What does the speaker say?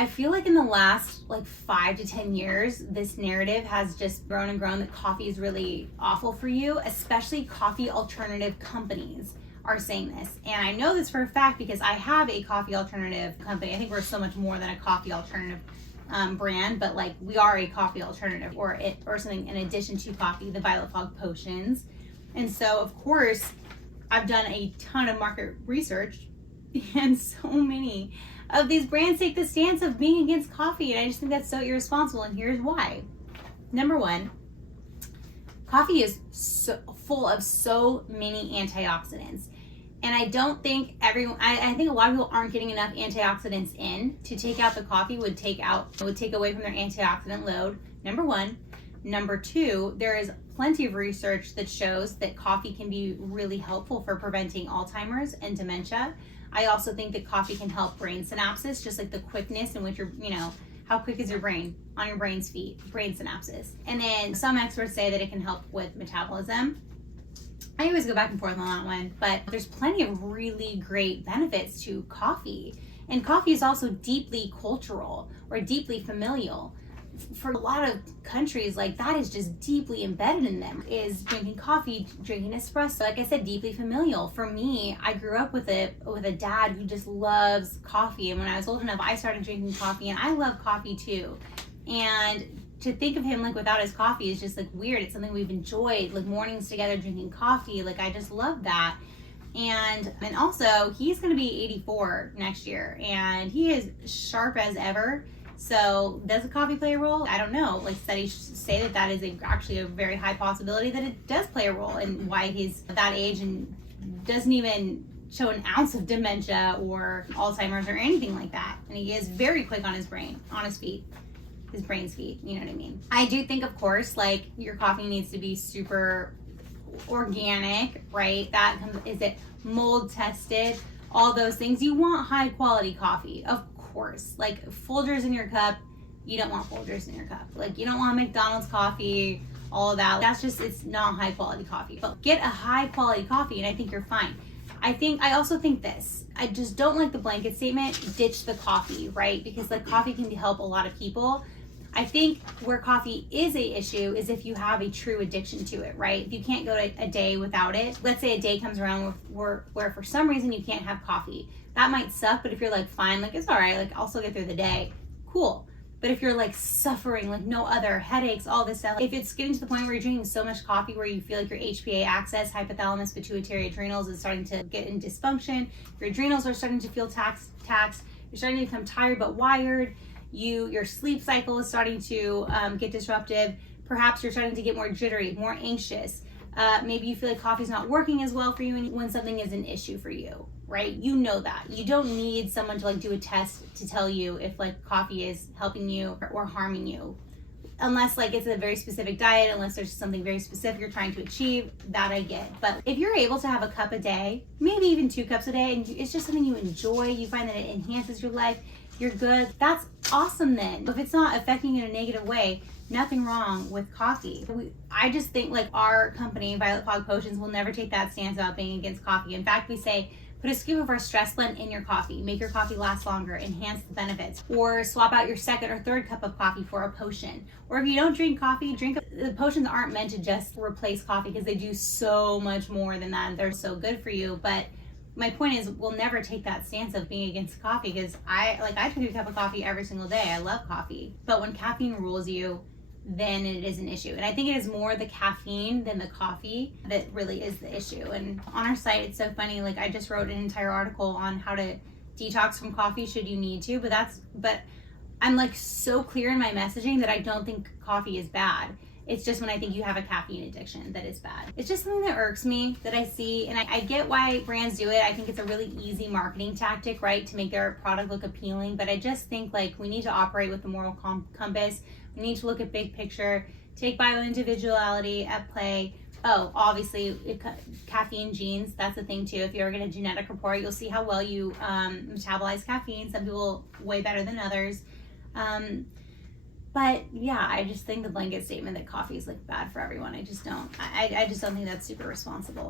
I feel like in the last like 5 to 10 years, this narrative has just grown and grown that coffee is really awful for you, especially coffee alternative companies are saying this. And I know this for a fact because I have a coffee alternative company. I think we're so much more than a coffee alternative brand, but like we are a coffee alternative or something in addition to coffee, the Violet Fog potions. And so of course I've done a ton of market research, and so many of these brands take the stance of being against coffee, and I just think that's so irresponsible, and here's why. Number one, coffee is so full of so many antioxidants, and I don't think I think a lot of people aren't getting enough antioxidants in. To take out the coffee would take away from their antioxidant load, number one. Number two, there is plenty of research that shows that coffee can be really helpful for preventing Alzheimer's and dementia. I also think that coffee can help brain synapses, just like the quickness in which how quick is your brain on your brain's feet, brain synapses. And then some experts say that it can help with metabolism. I always go back and forth on that one, but there's plenty of really great benefits to coffee. And coffee is also deeply cultural or deeply familial. For a lot of countries, like that is just deeply embedded in them, is drinking coffee, drinking espresso. Like I said, deeply familial. For me, I grew up with a dad who just loves coffee, and when I was old enough, I started drinking coffee, and I love coffee too. And to think of him like without his coffee is just like weird. It's something we've enjoyed, like mornings together drinking coffee. Like I just love that. And also he's gonna be 84 next year, and he is sharp as ever. So does the coffee play a role? I don't know. Like studies say that is actually a very high possibility that it does play a role in why he's that age and doesn't even show an ounce of dementia or Alzheimer's or anything like that. And he is very quick on his brain's feet, you know what I mean? I do think, of course, like your coffee needs to be super organic, right? That is it mold tested, all those things. You want high quality coffee, of course. Like Folgers in your cup, you don't want Folgers in your cup. Like you don't want McDonald's coffee, all of that. That's just, it's not high quality coffee. But get a high quality coffee and I think you're fine. I also think this, I just don't like the blanket statement, ditch the coffee, right? Because like coffee can help a lot of people. I think where coffee is a issue is if you have a true addiction to it, right? If you can't go a day without it, let's say a day comes around where for some reason you can't have coffee. That might suck, but if you're like, fine, like it's all right, like I'll still get through the day, cool. But if you're like suffering, like no other headaches, all this stuff, if it's getting to the point where you're drinking so much coffee where you feel like your HPA axis, hypothalamus, pituitary adrenals is starting to get in dysfunction, your adrenals are starting to feel taxed, you're starting to become tired but wired, your sleep cycle is starting to get disruptive, perhaps you're starting to get more jittery, more anxious, maybe you feel like coffee's not working as well for you when something is an issue for you, right? You know that. You don't need someone to like do a test to tell you if like coffee is helping you or harming you. Unless like it's a very specific diet, unless there's something very specific you're trying to achieve, that I get. But if you're able to have a cup a day, maybe even 2 cups a day, and it's just something you enjoy, you find that it enhances your life, you're good, that's awesome then. If it's not affecting you in a negative way, nothing wrong with coffee. I just think like our company, Violet Fog Potions, will never take that stance about being against coffee. In fact, we say, put a scoop of our stress blend in your coffee, make your coffee last longer, enhance the benefits, or swap out your second or third cup of coffee for a potion. Or if you don't drink coffee, the potions aren't meant to just replace coffee because they do so much more than that. They're so good for you. But my point is, we'll never take that stance of being against coffee because I drink a cup of coffee every single day. I love coffee. But when caffeine rules you, then it is an issue. And I think it is more the caffeine than the coffee that really is the issue. And on our site, it's so funny, like I just wrote an entire article on how to detox from coffee should you need to, but I'm like so clear in my messaging that I don't think coffee is bad. It's just when I think you have a caffeine addiction that is bad. It's just something that irks me that I see, and I get why brands do it. I think it's a really easy marketing tactic, right, to make their product look appealing, but I just think like we need to operate with the moral compass. We need to look at big picture, take bio-individuality at play. Oh, obviously, caffeine genes, that's a thing too. If you ever get a genetic report, you'll see how well you metabolize caffeine. Some people way better than others. But yeah, I just think the blanket statement that coffee is like bad for everyone, I just don't think that's super responsible.